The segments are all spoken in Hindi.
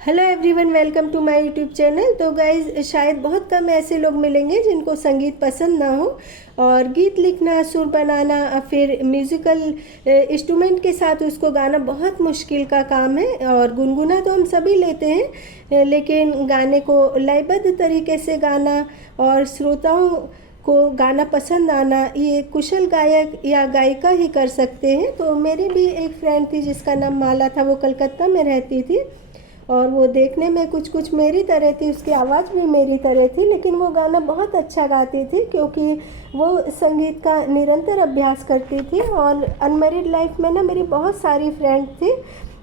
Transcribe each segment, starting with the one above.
Hello everyone, welcome to my YouTube channel. तो गाइज, शायद बहुत कम ऐसे लोग मिलेंगे जिनको संगीत पसंद ना हो। और गीत लिखना, सुर बनाना, फिर म्यूज़िकल इंस्ट्रूमेंट के साथ उसको गाना बहुत मुश्किल का काम है। और गुनगुना तो हम सभी लेते हैं, लेकिन गाने को लयबद्ध तरीके से गाना और श्रोताओं को गाना पसंद आना, ये कुशल गायक या गायिका ही कर सकते हैं। तो मेरी भी एक फ्रेंड थी जिसका नाम माला था। वो कलकत्ता में रहती थी और वो देखने में कुछ कुछ मेरी तरह थी, उसकी आवाज़ भी मेरी तरह थी, लेकिन वो गाना बहुत अच्छा गाती थी क्योंकि वो संगीत का निरंतर अभ्यास करती थी। और अनमैरिड लाइफ में ना मेरी बहुत सारी फ्रेंड थी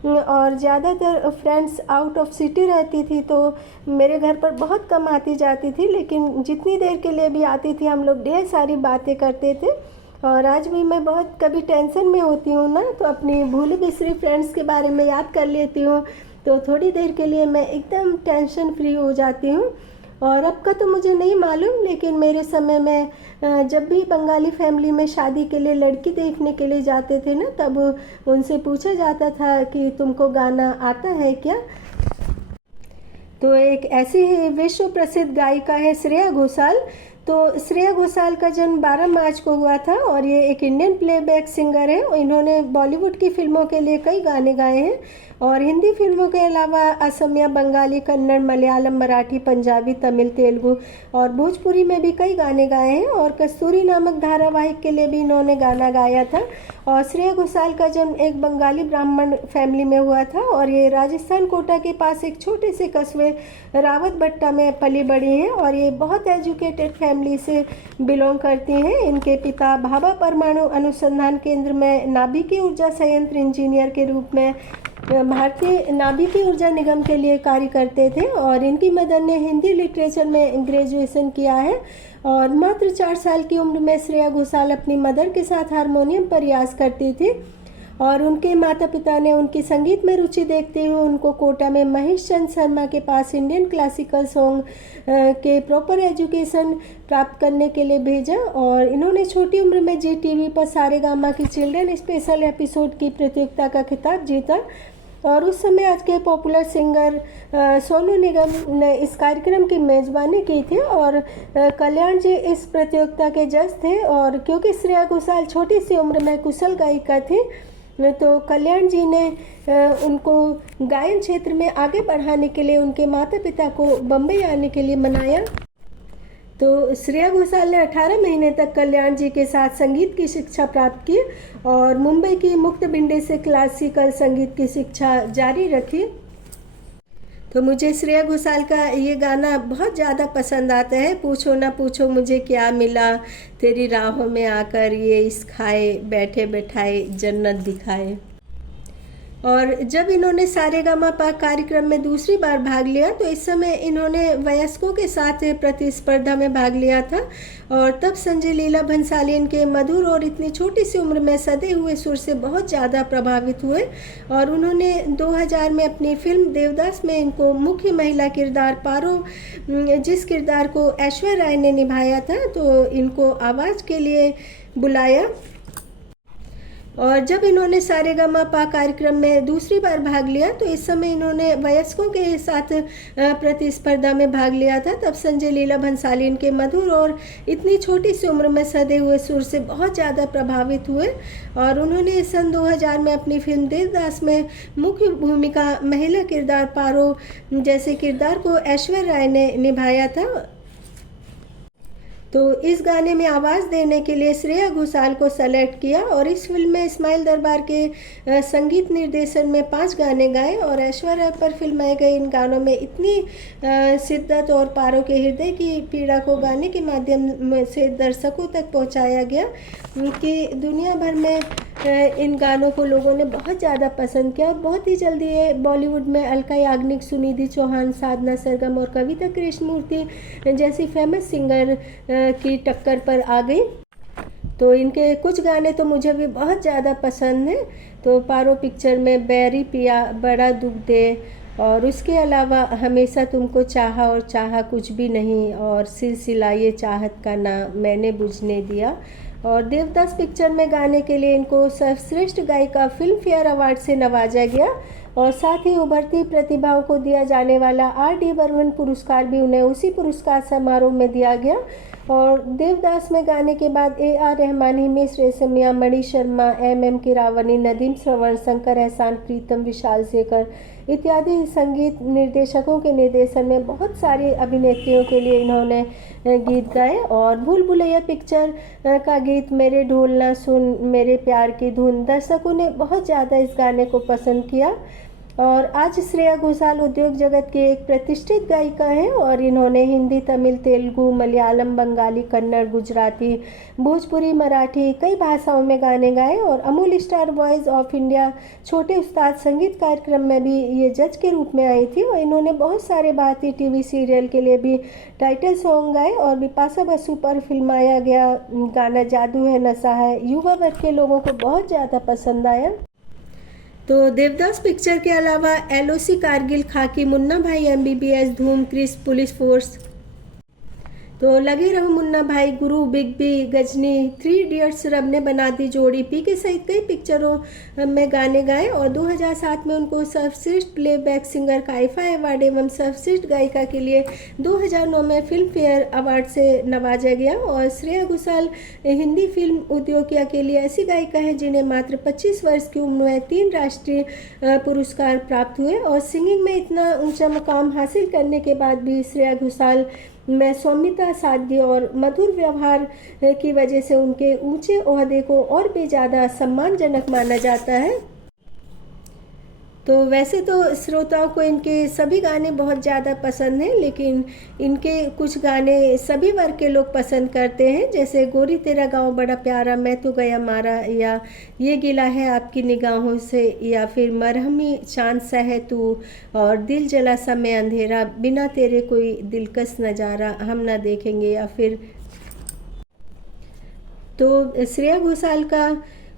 और ज़्यादातर फ्रेंड्स आउट ऑफ सिटी रहती थी, तो मेरे घर पर बहुत कम आती जाती थी, लेकिन जितनी देर के लिए भी आती थी हम लोग ढेर सारी बातें करते थे। और आज भी मैं बहुत कभी टेंशन में होती हूँ ना, तो अपनी भूली बिसरी फ्रेंड्स के बारे में याद कर लेती हूँ, तो थोड़ी देर के लिए मैं एकदम टेंशन फ्री हो जाती हूँ। और अब का तो मुझे नहीं मालूम, लेकिन मेरे समय में जब भी बंगाली फैमिली में शादी के लिए लड़की देखने के लिए जाते थे ना, तब उनसे पूछा जाता था कि तुमको गाना आता है क्या। तो एक ऐसी ही विश्व प्रसिद्ध गायिका है श्रेया घोषाल। तो श्रेया घोषाल का जन्म 12 मार्च को हुआ था और ये एक इंडियन प्लेबैक सिंगर है। इन्होंने बॉलीवुड की फिल्मों के लिए कई गाने गाए हैं और हिंदी फिल्मों के अलावा असमिया, बंगाली, कन्नड़, मलयालम, मराठी, पंजाबी, तमिल, तेलुगु और भोजपुरी में भी कई गाने गाए हैं। और कस्तूरी नामक धारावाहिक के लिए भी इन्होंने गाना गाया था। और श्रेया घोषाल का जन्म एक बंगाली ब्राह्मण फैमिली में हुआ था और ये राजस्थान कोटा के पास एक छोटे से कस्बे रावतभट्टा में पली बड़ी हैं और ये बहुत एजुकेटेड फैमिली से बिलोंग करती हैं। इनके पिता भाभा परमाणु अनुसंधान केंद्र में नाभिकीय ऊर्जा संयंत्र इंजीनियर के रूप में भारतीय नाभिकीय ऊर्जा निगम के लिए कार्य करते थे और इनकी मदर ने हिंदी लिटरेचर में ग्रेजुएशन किया है। और मात्र 4 साल की उम्र में श्रेया घोषाल अपनी मदर के साथ हारमोनियम पर रियाज करती थी और उनके माता पिता ने उनकी संगीत में रुचि देखते हुए उनको कोटा में महेश चंद शर्मा के पास इंडियन क्लासिकल सॉन्ग के प्रॉपर एजुकेशन प्राप्त करने के लिए भेजा। और इन्होंने छोटी उम्र में जी टीवी पर सारेगामा की चिल्ड्रन स्पेशल एपिसोड की प्रतियोगिता का खिताब जीता। और उस समय आज के पॉपुलर सिंगर सोनू निगम ने इस कार्यक्रम की मेज़बानी की थी और कल्याण जी इस प्रतियोगिता के जज थे। और क्योंकि श्रेया घोषाल छोटी सी उम्र में कुशल गायिका थी, तो कल्याण जी ने उनको गायन क्षेत्र में आगे बढ़ाने के लिए उनके माता पिता को बम्बई आने के लिए मनाया। तो श्रेया घोषाल ने 18 महीने तक कल्याण जी के साथ संगीत की शिक्षा प्राप्त की और मुंबई की मुक्तबिंडे से क्लासिकल संगीत की शिक्षा जारी रखी। तो मुझे श्रेया घोषाल का ये गाना बहुत ज़्यादा पसंद आता है। पूछो ना पूछो मुझे क्या मिला, तेरी राहों में आकर ये इस खाए, बैठे बैठाए जन्नत दिखाए। और जब इन्होंने सारेगामापा कार्यक्रम में दूसरी बार भाग लिया, तो इस समय इन्होंने वयस्कों के साथ प्रतिस्पर्धा में भाग लिया था और तब संजय लीला भंसाली इनके मधुर और इतनी छोटी सी उम्र में सधे हुए सुर से बहुत ज़्यादा प्रभावित हुए और उन्होंने 2000 में अपनी फिल्म देवदास में इनको मुख्य महिला किरदार पारो, जिस किरदार को ऐश्वर्या राय ने निभाया था, तो इनको आवाज़ के लिए बुलाया। और जब इन्होंने सारेगामापा कार्यक्रम में दूसरी बार भाग लिया, तो इस समय इन्होंने वयस्कों के साथ प्रतिस्पर्धा में भाग लिया था। तब संजय लीला भंसाली इनके मधुर और इतनी छोटी सी उम्र में सधे हुए सुर से बहुत ज़्यादा प्रभावित हुए और उन्होंने सन 2000 में अपनी फिल्म देवदास में मुख्य भूमिका महिला किरदार पारो जैसे किरदार को ऐश्वर्या राय ने निभाया था। तो इस गाने में आवाज़ देने के लिए श्रेया घोषाल को सेलेक्ट किया और इस फिल्म में इस्माइल दरबार के संगीत निर्देशन में 5 गाने गाए और ऐश्वर्या पर फिल्माए गए इन गानों में इतनी शिद्दत और पारो के हृदय की पीड़ा को गाने के माध्यम से दर्शकों तक पहुंचाया गया कि दुनिया भर में इन गानों को लोगों ने बहुत ज़्यादा पसंद किया। और बहुत ही जल्दी ये बॉलीवुड में अलका याग्निक, सुनिधि चौहान, साधना सरगम और कविता कृष्णमूर्ति जैसी फेमस सिंगर की टक्कर पर आ गई। तो इनके कुछ गाने तो मुझे भी बहुत ज़्यादा पसंद हैं। तो पारो पिक्चर में बैरी पिया बड़ा दुख दे और उसके अलावा हमेशा तुमको चाहा और चाहा कुछ भी नहीं और सिलसिला ये चाहत का ना मैंने बुझने दिया। और देवदास पिक्चर में गाने के लिए इनको सर्वश्रेष्ठ गायिका फिल्म फेयर अवार्ड से नवाजा गया और साथ ही उभरती प्रतिभाओं को दिया जाने वाला R.D. बर्मन पुरस्कार भी उन्हें उसी पुरस्कार समारोह में दिया गया। और देवदास में गाने के बाद A.R. रहमान, हिमेश रेशमिया, मणि शर्मा, M.M. कीरावनी, नदीम श्रवण, शंकर एहसान, प्रीतम विशाल शेखर इत्यादि संगीत निर्देशकों के निर्देशन में बहुत सारी अभिनेत्रियों के लिए इन्होंने गीत गाए। और भूल भुलैया पिक्चर का गीत मेरे ढोल ना सुन मेरे प्यार की धुन, दर्शकों ने बहुत ज़्यादा इस गाने को पसंद किया। और आज श्रेया घोषाल उद्योग जगत की एक प्रतिष्ठित गायिका हैं और इन्होंने हिंदी, तमिल, तेलुगु, मलयालम, बंगाली, कन्नड़, गुजराती, भोजपुरी, मराठी कई भाषाओं में गाने गाए। और Amul star voice of India छोटे उस्ताद संगीत कार्यक्रम में भी ये जज के रूप में आई थी। और इन्होंने बहुत सारे भारतीय टीवी सीरियल के लिए भी टाइटल सॉन्ग गाए। और बिपाशा बसु पर फिल्माया गया गाना जादू है नशा है युवा वर्ग के लोगों को बहुत ज़्यादा पसंद आया। तो देवदास पिक्चर के अलावा LOC, कारगिल, खाकी, मुन्ना भाई, MBBS, धूम, क्रिस, पुलिस फोर्स, तो लगे रहो मुन्ना भाई, गुरु, बिग बी, गजनी, 3 इडियट्स, रब ने बना दी जोड़ी, PK सहित कई पिक्चरों में गाने गाए। और 2007 में उनको सर्वश्रेष्ठ प्लेबैक सिंगर का IFA अवार्ड एवं सर्वश्रेष्ठ गायिका के लिए 2009 में फिल्म फेयर अवार्ड से नवाजा गया। और श्रेया घोषाल हिंदी फिल्म उद्योग की अकेली ऐसी गायिका है जिन्हें मात्र 25 वर्ष की उम्र में 3 राष्ट्रीय पुरस्कार प्राप्त हुए। और सिंगिंग में इतना ऊंचा मुकाम हासिल करने के बाद भी श्रेया घोषाल में सौम्यता, साध्य और मधुर व्यवहार की वजह से उनके ऊंचे ओहदे को और भी ज़्यादा सम्मानजनक माना जाता है। तो वैसे तो श्रोताओं को इनके सभी गाने बहुत ज़्यादा पसंद हैं, लेकिन इनके कुछ गाने सभी वर्ग के लोग पसंद करते हैं, जैसे गोरी तेरा गाँव बड़ा प्यारा, मैं तो गया मारा, या ये गिला है आपकी निगाहों से, या फिर मरहमी चांद सा है तू, और दिल जला सा मैं अंधेरा, बिना तेरे कोई दिलकश नज़ारा हम ना देखेंगे। या फिर तो श्रेया घोषाल का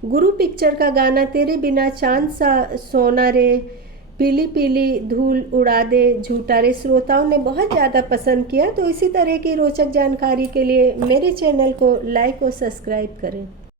गुरु पिक्चर का गाना तेरे बिना चांद सा सोना रे, पीली पीली धूल उड़ा दे झूठा रे श्रोताओं ने बहुत ज़्यादा पसंद किया। तो इसी तरह की रोचक जानकारी के लिए मेरे चैनल को लाइक और सब्सक्राइब करें।